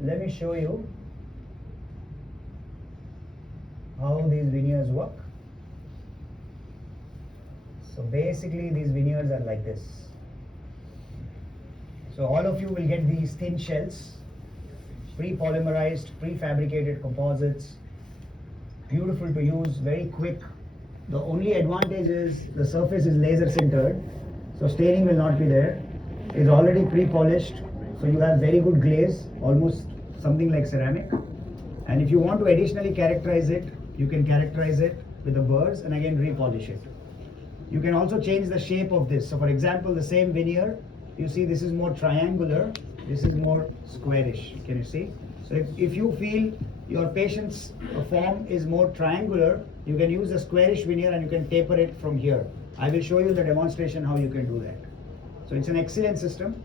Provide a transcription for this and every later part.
let me show you how these veneers work. So basically these veneers are like this. So all of you will get these thin shells, pre-polymerized, prefabricated composites, beautiful to use, very quick. The only advantage is the surface is laser sintered, so staining will not be there. It's already pre-polished, so you have very good glaze, almost something like ceramic. And if you want to additionally characterize it, you can characterize it with the burrs and again repolish it. You can also change the shape of this. So for example, the same veneer, you see this is more triangular, this is more squarish. Can you see? So if you feel your patient's form is more triangular, you can use a squarish veneer and you can taper it from here. I will show you the demonstration how you can do that. So it's an excellent system.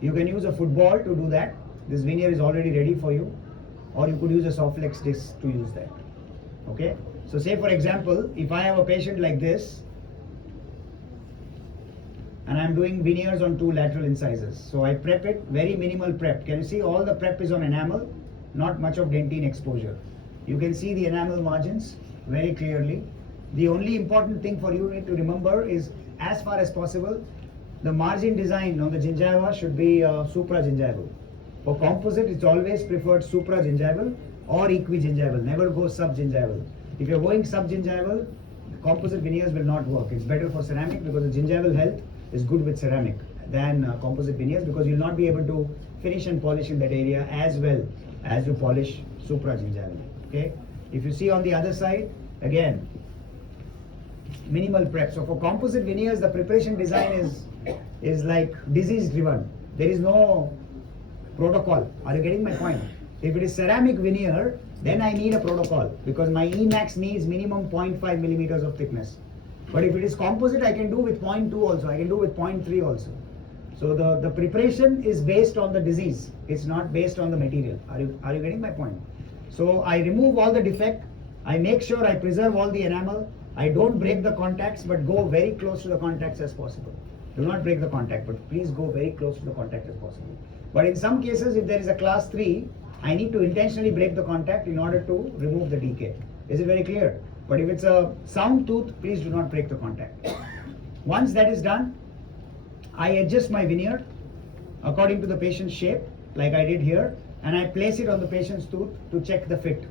You can use a football to do that. This veneer is already ready for you. Or you could use a soft flex disc to use that. Okay? So say for example, if I have a patient like this, and I'm doing veneers on 2 lateral incisors. So I prep it, very minimal prep. Can you see all the prep is on enamel, not much of dentine exposure. You can see the enamel margins very clearly. The only important thing for you need to remember is, as far as possible, the margin design on the gingiva should be supragingival. For composite, it's always preferred supragingival or equigingival, never go subgingival. If you're going subgingival, composite veneers will not work. It's better for ceramic because the gingival health is good with ceramic than composite veneers, because you'll not be able to finish and polish in that area as well as you polish supragingival. Okay? If you see on the other side, again, minimal prep. So for composite veneers, the preparation design is like disease driven. There is no protocol. Are you getting my point? If it is ceramic veneer, then I need a protocol because my Emax needs minimum 0.5 millimeters of thickness. But if it is composite, I can do with 0.2 also. I can do with 0.3 also. So the preparation is based on the disease. It's not based on the material. Are you getting my point? So I remove all the defect. I make sure I preserve all the enamel. I don't break the contacts, but go very close to the contacts as possible. Do not break the contact, but please go very close to the contact as possible. But in some cases, if there is a class 3, I need to intentionally break the contact in order to remove the decay. Is it very clear? But if it's a sound tooth, please do not break the contact. Once that is done, I adjust my veneer according to the patient's shape, like I did here, and I place it on the patient's tooth to check the fit.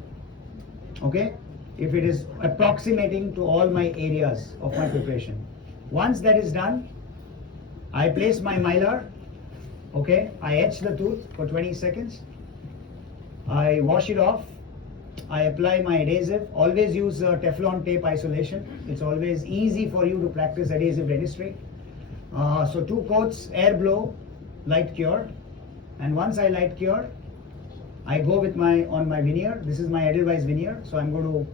Okay? If it is approximating to all my areas of my preparation. Once that is done, I place my mylar. Okay? I etch the tooth for 20 seconds. I wash it off. I apply my adhesive. Always use Teflon tape isolation. It's always easy for you to practice adhesive dentistry. So 2 coats, air blow, light cure. And once I light cure, I go with on my veneer. This is my Edelweiss veneer. So I'm going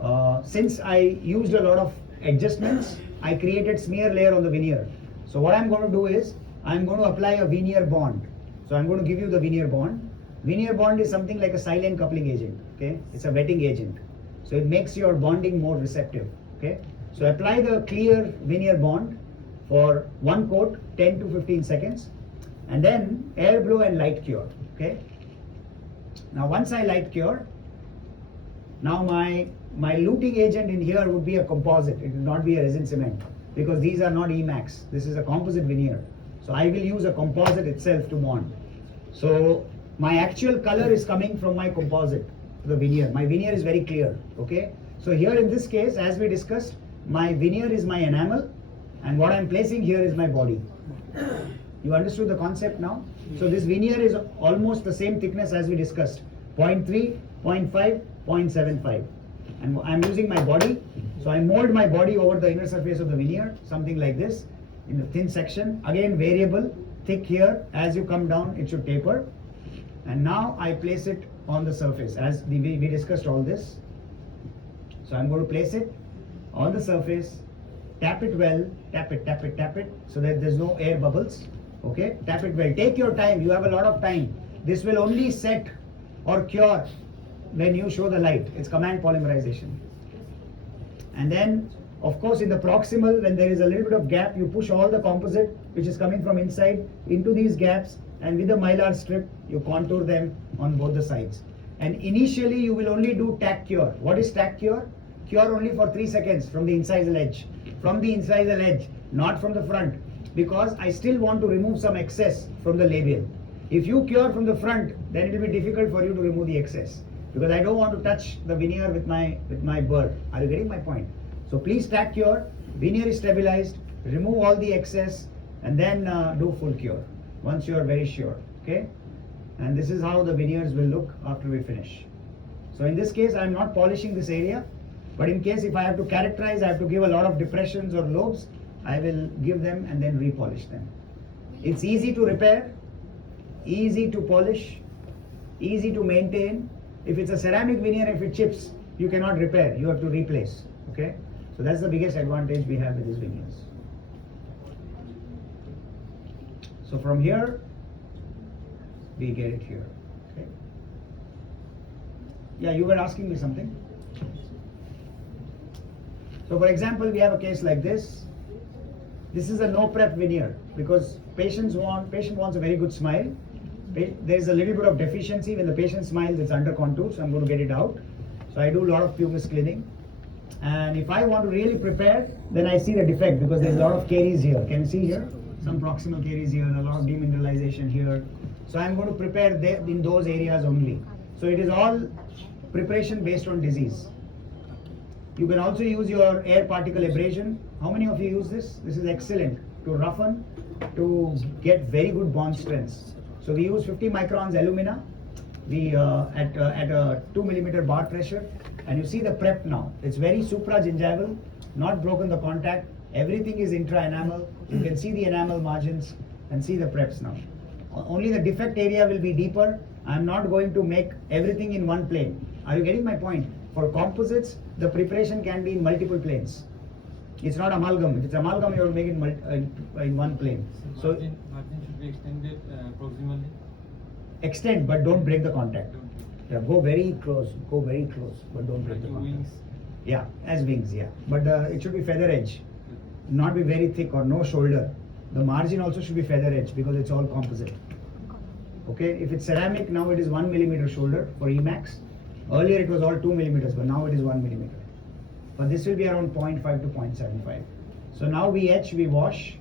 to, since I used a lot of adjustments, I created smear layer on the veneer. So what I'm going to do is, I'm going to apply a veneer bond. So I'm going to give you the veneer bond. Veneer bond is something like a silent coupling agent. Okay, it's a wetting agent. So it makes your bonding more receptive. Okay, so apply the clear veneer bond for 1 coat, 10 to 15 seconds, and then air blow and light cure. Okay. Now once I light cure, now my luting agent in here would be a composite. It will not be a resin cement because these are not Emax. This is a composite veneer. So I will use a composite itself to bond. So my actual color is coming from my composite, the veneer. My veneer is very clear. Okay. So here in this case, as we discussed, my veneer is my enamel, and what I'm placing here is my body. You understood the concept now? So this veneer is almost the same thickness as we discussed, 0.3, 0.5, 0.75. And I'm using my body. So I mold my body over the inner surface of the veneer, something like this, in a thin section. Again, variable, thick here. As you come down, it should taper. And now I place it on the surface, as we discussed all this. So I'm going to place it on the surface, tap it well, tap it, tap it, tap it, so that there's no air bubbles. Okay, tap it well. Take your time, you have a lot of time. This will only set or cure when you show the light. It's command polymerization. And then, of course, in the proximal, when there is a little bit of gap, you push all the composite which is coming from inside into these gaps, and with the mylar strip, you contour them on both the sides. And initially, you will only do tack cure. What is tack cure? Cure only for 3 seconds from the incisal edge. From the incisal edge, not from the front. Because I still want to remove some excess from the labial. If you cure from the front, then it will be difficult for you to remove the excess. Because I don't want to touch the veneer with my bird. Are you getting my point? So please tack cure, veneer is stabilized, remove all the excess, and then do full cure once you are very sure. Okay? And this is how the veneers will look after we finish. So in this case, I am not polishing this area, but in case if I have to characterize, I have to give a lot of depressions or lobes, I will give them and then repolish them. It's easy to repair, easy to polish, easy to maintain. If it's a ceramic veneer, if it chips, you cannot repair, you have to replace. Okay? So that's the biggest advantage we have with these veneers. So from here, we get it here. Okay? Yeah, you were asking me something. So for example, we have a case like this. This is a no prep veneer because patient wants a very good smile. There is a little bit of deficiency when the patient smiles, it's under contour, so I'm going to get it out. So I do a lot of pumice cleaning. And if I want to really prepare, then I see the defect because there's a lot of caries here. Can you see here? Some proximal caries here, a lot of demineralization here. So I'm going to prepare in those areas only. So it is all preparation based on disease. You can also use your air particle abrasion. How many of you use this? This is excellent to roughen, to get very good bond strengths. So we use 50 microns alumina. We at a 2 millimeter bar pressure, and you see the prep now. It's very supragingival, not broken the contact. Everything is intra-enamel. You can see the enamel margins and see the preps now. Only the defect area will be deeper. I'm not going to make everything in one plane. Are you getting my point? For composites, the preparation can be in multiple planes. It's not amalgam. If it's amalgam, you will make it in one plane. So margin should be extended proximally. Extend, but don't break the contact. Yeah, go very close, but don't break the contact. Wings. Yeah, as wings, yeah. But it should be feather edge, not be very thick or no shoulder. The margin also should be feather edge because it's all composite. Okay, if it's ceramic, now it is 1 millimeter shoulder for Emax. Earlier it was all 2 millimeters, but now it is 1 millimeter. But this will be around 0.5 to 0.75. So now we etch, we wash,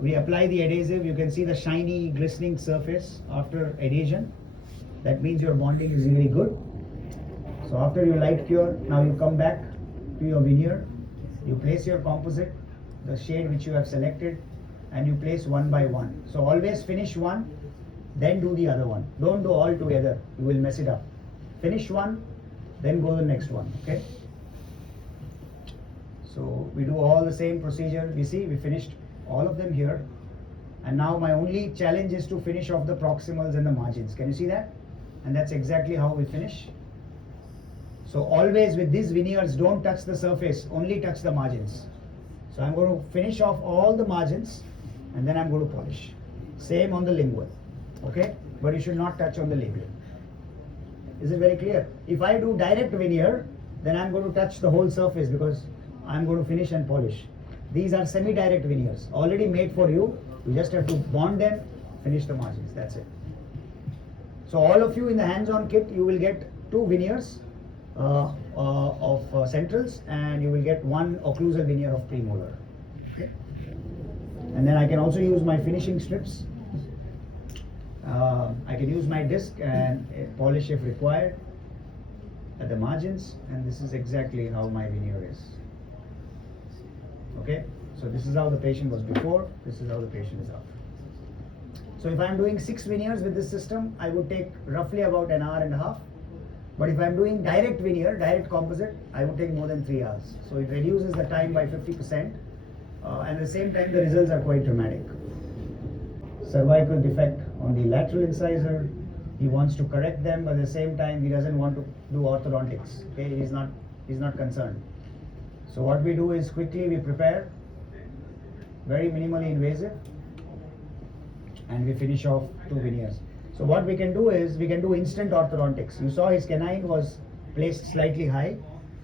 we apply the adhesive. You can see the shiny, glistening surface after adhesion. That means your bonding is really good. So after you light cure, now you come back to your veneer. You place your composite, the shade which you have selected, and you place one by one. So always finish one, then do the other one. Don't do all together, you will mess it up. Finish one, then go to the next one, okay? So we do all the same procedure. We see, we finished all of them here. And now my only challenge is to finish off the proximals and the margins. Can you see that? And that's exactly how we finish. So always with these veneers, don't touch the surface, only touch the margins. So I'm going to finish off all the margins and then I'm going to polish. Same on the lingual, okay? But you should not touch on the labial. Is it very clear? If I do direct veneer, then I'm going to touch the whole surface because I'm going to finish and polish. These are semi-direct veneers, already made for you. You just have to bond them, finish the margins, that's it. So all of you in the hands-on kit, you will get 2 veneers of centrals, and you will get 1 occlusal veneer of premolar. Okay? And then I can also use my finishing strips. I can use my disc and polish if required at the margins, and this is exactly how my veneer is. Okay, so this is how the patient was before, this is how the patient is after. So if I'm doing 6 veneers with this system, I would take roughly about an hour and a half. But if I'm doing direct veneer, direct composite, I would take more than 3 hours. So it reduces the time by 50%, and at the same time the results are quite dramatic. Cervical defect on the lateral incisor, he wants to correct them, but at the same time he doesn't want to do orthodontics. Okay, he's not concerned. So what we do is quickly we prepare, very minimally invasive, and we finish off 2 veneers. So what we can do is, we can do instant orthodontics. You saw his canine was placed slightly high.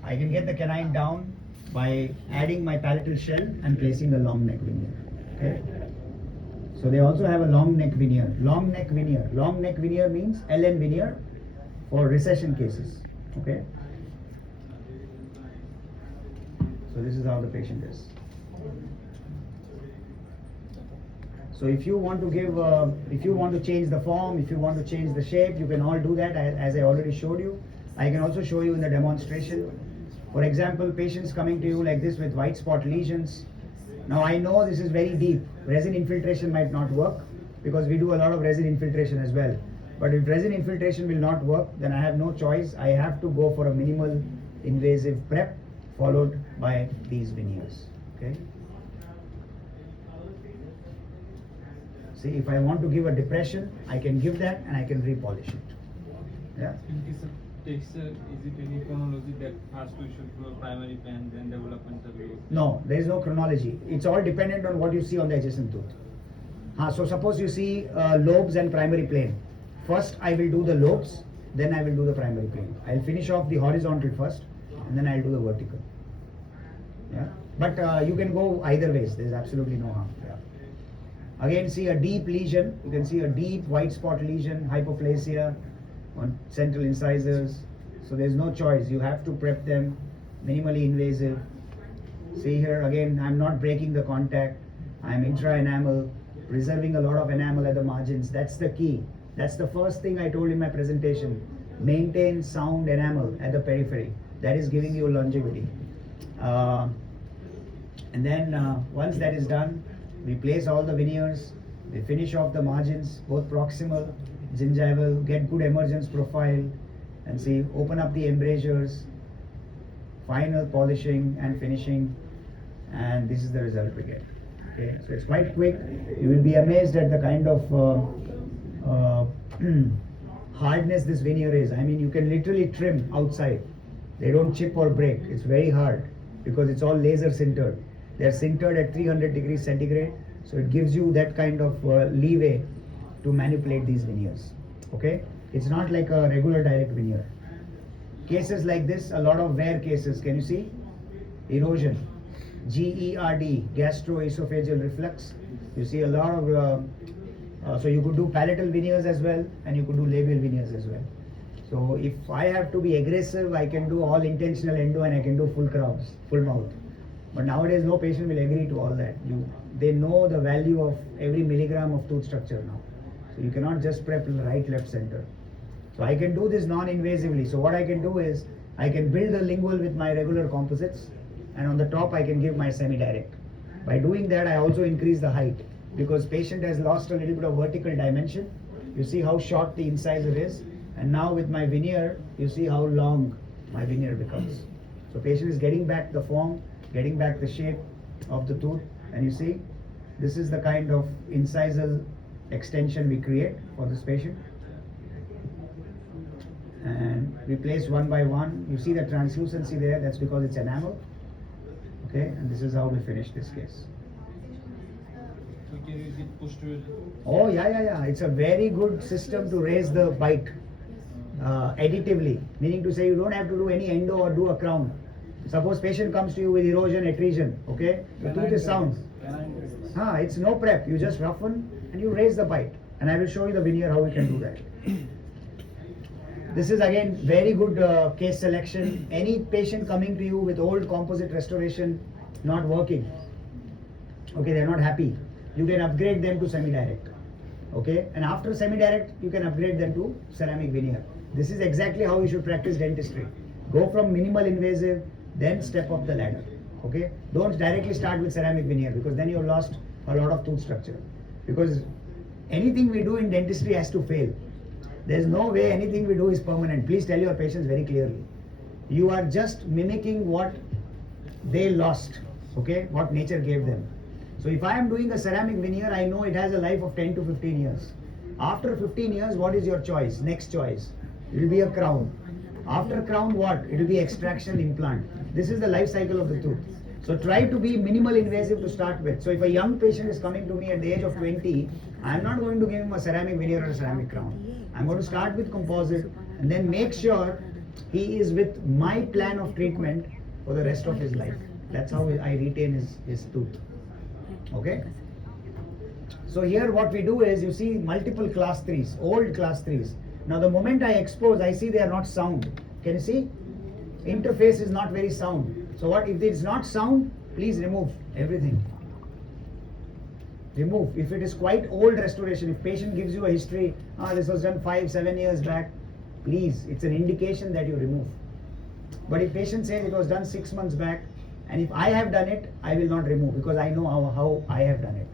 I can get the canine down by adding my palatal shell and placing the long neck veneer. Okay. So they also have a long neck veneer. Long neck veneer. Long neck veneer means LN veneer for recession cases. Okay. So this is how the patient is. So if you want to give, if you want to change the form, if you want to change the shape, you can all do that as I already showed you. I can also show you in the demonstration. For example, patients coming to you like this with white spot lesions. Now I know this is very deep. Resin infiltration might not work because we do a lot of resin infiltration as well. But if resin infiltration will not work, then I have no choice. I have to go for a minimal invasive prep followed by these veneers. Okay. See, if I want to give a depression, I can give that and I can repolish it. Yeah. In case of texture, is it any chronology that first we should do a primary plan, then developmental growth? No, there is no chronology. It's all dependent on what you see on the adjacent tooth. So suppose you see lobes and primary plane. First I will do the lobes, then I will do the primary plane. I'll finish off the horizontal first, and then I'll do the vertical. Yeah. But you can go either ways. There is absolutely no harm. Yeah. Again, see a deep lesion. You can see a deep white spot lesion, hypoplasia on central incisors. So there's no choice. You have to prep them, minimally invasive. See here again, I'm not breaking the contact. I'm intra-enamel, preserving a lot of enamel at the margins. That's the key. That's the first thing I told in my presentation. Maintain sound enamel at the periphery. That is giving you longevity. And then once that is done, we place all the veneers, we finish off the margins, both proximal, gingival, get good emergence profile, and see, open up the embrasures, final polishing and finishing, and this is the result we get. Okay, so it's quite quick. You will be amazed at the kind of hardness this veneer is. I mean, you can literally trim outside. They don't chip or break. It's very hard because it's all laser sintered. They're sintered at 300 degrees centigrade, so it gives you that kind of leeway to manipulate these veneers. Okay, it's not like a regular direct veneer. Cases like this, a lot of wear cases. Can you see? Erosion, GERD, gastroesophageal reflux. You see a lot of. So you could do palatal veneers as well, and you could do labial veneers as well. So if I have to be aggressive, I can do all intentional endo and I can do full crowns, full mouth. But nowadays, no patient will agree to all that. They know the value of every milligram of tooth structure now. So you cannot just prep right, left, center. So I can do this non-invasively. So what I can do is, I can build the lingual with my regular composites, and on the top I can give my semi-direct. By doing that, I also increase the height, because patient has lost a little bit of vertical dimension. You see how short the incisor is, and now with my veneer, you see how long my veneer becomes. So patient is getting back the form, getting back the shape of the tooth, and you see, this is the kind of incisal extension we create for this patient. And we place one by one. You see the translucency there, that's because it's enamel. Okay, and this is how we finish this case. We can use it posteriorly. Oh yeah. It's a very good system to raise the bite additively, meaning to say you don't have to do any endo or do a crown. Suppose patient comes to you with erosion, atresion, okay? The tooth is sound. It's no prep. You just roughen and you raise the bite. And I will show you the veneer how we can do that. This is again very good case selection. Any patient coming to you with old composite restoration not working, okay, they're not happy, you can upgrade them to semi-direct. Okay, and after semi-direct, you can upgrade them to ceramic veneer. This is exactly how you should practice dentistry. Go from minimal invasive, then step up the ladder. Okay, don't directly start with ceramic veneer, because then you've lost a lot of tooth structure. Because anything we do in dentistry has to fail. There's no way anything we do is permanent. Please tell your patients very clearly. You are just mimicking what they lost, okay, what nature gave them. So if I am doing a ceramic veneer, I know it has a life of 10 to 15 years. After 15 years, what is your choice? Next choice. It will be a crown. After crown, what? It will be extraction implant. This is the life cycle of the tooth. So try to be minimal invasive to start with. So if a young patient is coming to me at the age of 20, I am not going to give him a ceramic veneer or a ceramic crown. I am going to start with composite and then make sure he is with my plan of treatment for the rest of his life. That's how I retain his tooth. Okay? So here what we do is, you see multiple class 3s, old class 3s. Now the moment I expose, I see they are not sound. Can you see? Interface is not very sound. So what if it's not sound? Please remove everything. Remove. If it is quite old restoration, if patient gives you a history, this was done 5-7 years back, please, it's an indication that you remove. But if patient says it was done 6 months back, and if I have done it, I will not remove, because I know how I have done it.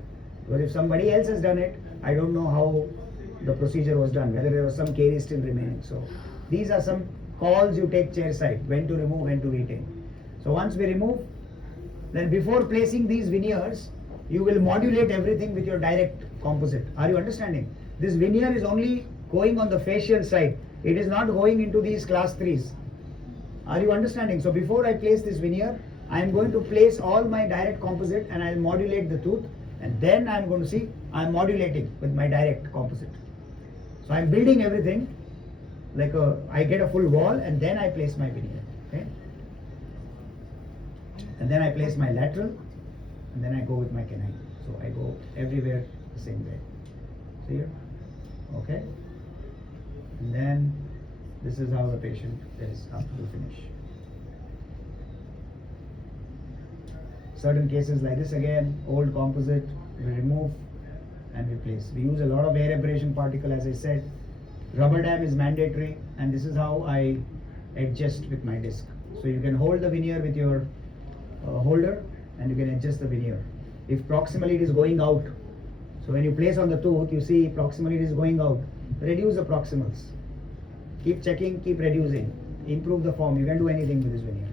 Because if somebody else has done it, I don't know how the procedure was done, whether there was some caries still remaining. So these are some calls you take chair side, when to remove, when to retain. So once we remove, then before placing these veneers, you will modulate everything with your direct composite. Are you understanding? This veneer is only going on the facial side. It is not going into these class 3s. Are you understanding? So before I place this veneer, I am going to place all my direct composite and I will modulate the tooth, and then I am going to see I am modulating with my direct composite. So I am building everything like I get a full wall, and then I place my veneer. Okay? And then I place my lateral, and then I go with my canine. So I go everywhere the same way. See here? Okay? And then this is how the patient is up to finish. Certain cases like this again, old composite, we remove and we place. We use a lot of air abrasion particle, as I said. Rubber dam is mandatory, and this is how I adjust with my disc. So you can hold the veneer with your holder, and you can adjust the veneer. If proximally it is going out, so when you place on the tooth, you see proximally it is going out, reduce the proximals. Keep checking, keep reducing, improve the form. You can do anything with this veneer.